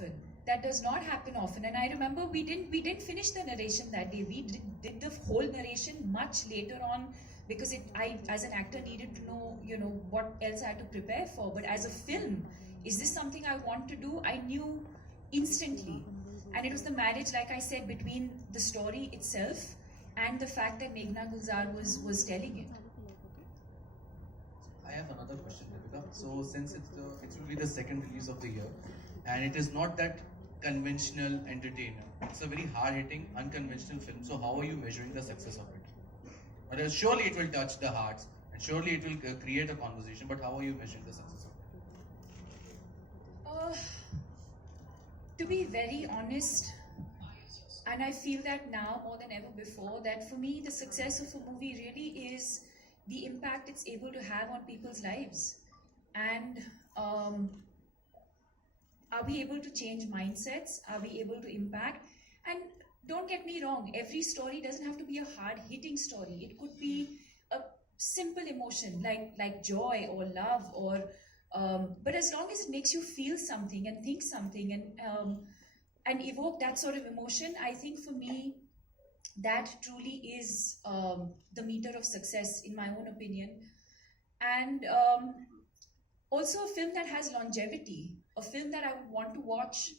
often. That does not happen often. And I remember we didn't finish the narration that day. We did the whole narration much later on, because I as an actor needed to know, what else I had to prepare for. But as a film, is this something I want to do? I knew instantly. And it was the marriage, like I said, between the story itself and the fact that Meghna Gulzar was telling it. I have another question, Deepika. So since it will be the second release of the year, and it is not that conventional entertainer, it's a very hard-hitting, unconventional film. So how are you measuring the success of it? But surely it will touch the hearts, and surely it will create a conversation. But how are you measuring the success of it? To be very honest, and I feel that now more than ever before, that for me the success of a movie really is the impact it's able to have on people's lives. And are we able to change mindsets? Are we able to impact? And don't get me wrong, every story doesn't have to be a hard-hitting story. It could be a simple emotion like joy or love, or but as long as it makes you feel something and think something and evoke that sort of emotion, I think for me that truly is the meter of success, in my own opinion. And also a film that has longevity, a film that I would want to watch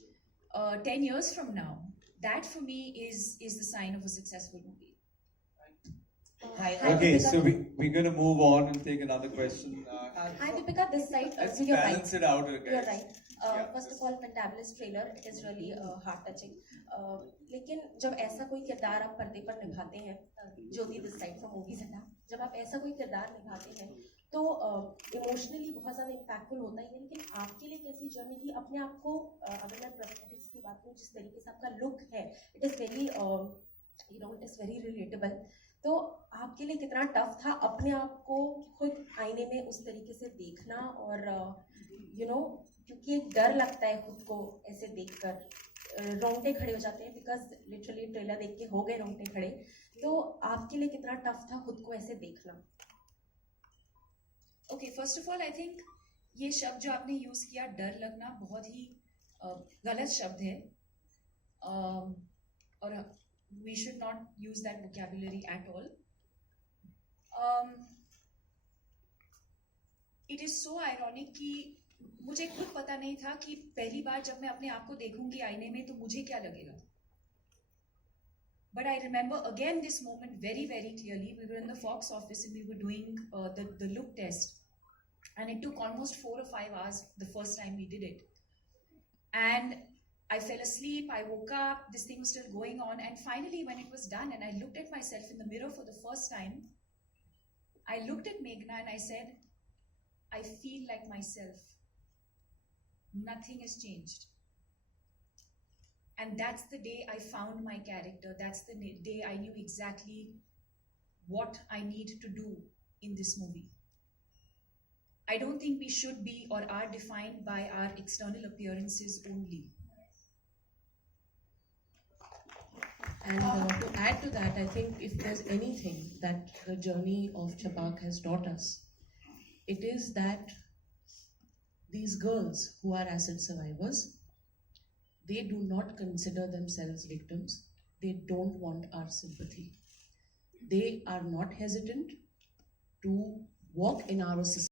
10 years from now. That for me is the sign of a successful movie. Hi, Okay, Deepika. so we're going to move on and take another question. Hi, Deepika, this side. Let's You're balance right. it out again. You're right. Yeah. First of all, Fantabulous trailer, it is really heart touching. लेकिन जब ऐसा कोई किरदार आप पर्दे पर निभाते हैं, ज्योति दिस साइड फ्रॉम मूवीज है ना, जब आप ऐसा कोई किरदार निभाते हैं तो इमोशनली बहुत ज़्यादा इम्पैक्टफुल होता ही है. लेकिन आपके लिए कैसी जर्नी थी अपने आप को, अगर मैं प्रोस्थेटिक्स की बात करूँ, जिस तरीके से आपका लुक है, it is very it is very relatable. तो आपके लिए कितना टफ था अपने आप को खुद आईने में उस तरीके से देखना, और क्योंकि एक डर लगता है खुद को ऐसे देखकर, रोंगटे खड़े हो जाते हैं, बिकॉज लिटरली ट्रेलर देख के हो गए रोंगटे खड़े. तो आपके लिए कितना टफ था खुद को ऐसे देखना? Okay, first of all I think ये शब्द जो आपने यूज किया, डर लगना, बहुत ही गलत शब्द है. और we should not use that vocabulary at all. It is so ironic कि मुझे खुद पता नहीं था कि पहली बार जब मैं अपने आप को देखूंगी आईने में तो मुझे क्या लगेगा. But I remember again this moment very, very clearly. We were in the Fox office and we were doing the look test, and it took almost 4 or 5 hours the first time we did it. And I fell asleep, I woke up, this thing was still going on, and finally when it was done and I looked at myself in the mirror for the first time, I looked at Meghna and I said, I feel like myself. Nothing has changed. And that's the day I found my character. That's the day I knew exactly what I need to do in this movie. I don't think we should be or are defined by our external appearances only. And to add to that, I think if there's anything that the journey of Chhapaak has taught us, it is that these girls who are acid survivors, they do not consider themselves victims. They don't want our sympathy. They are not hesitant to walk in our society.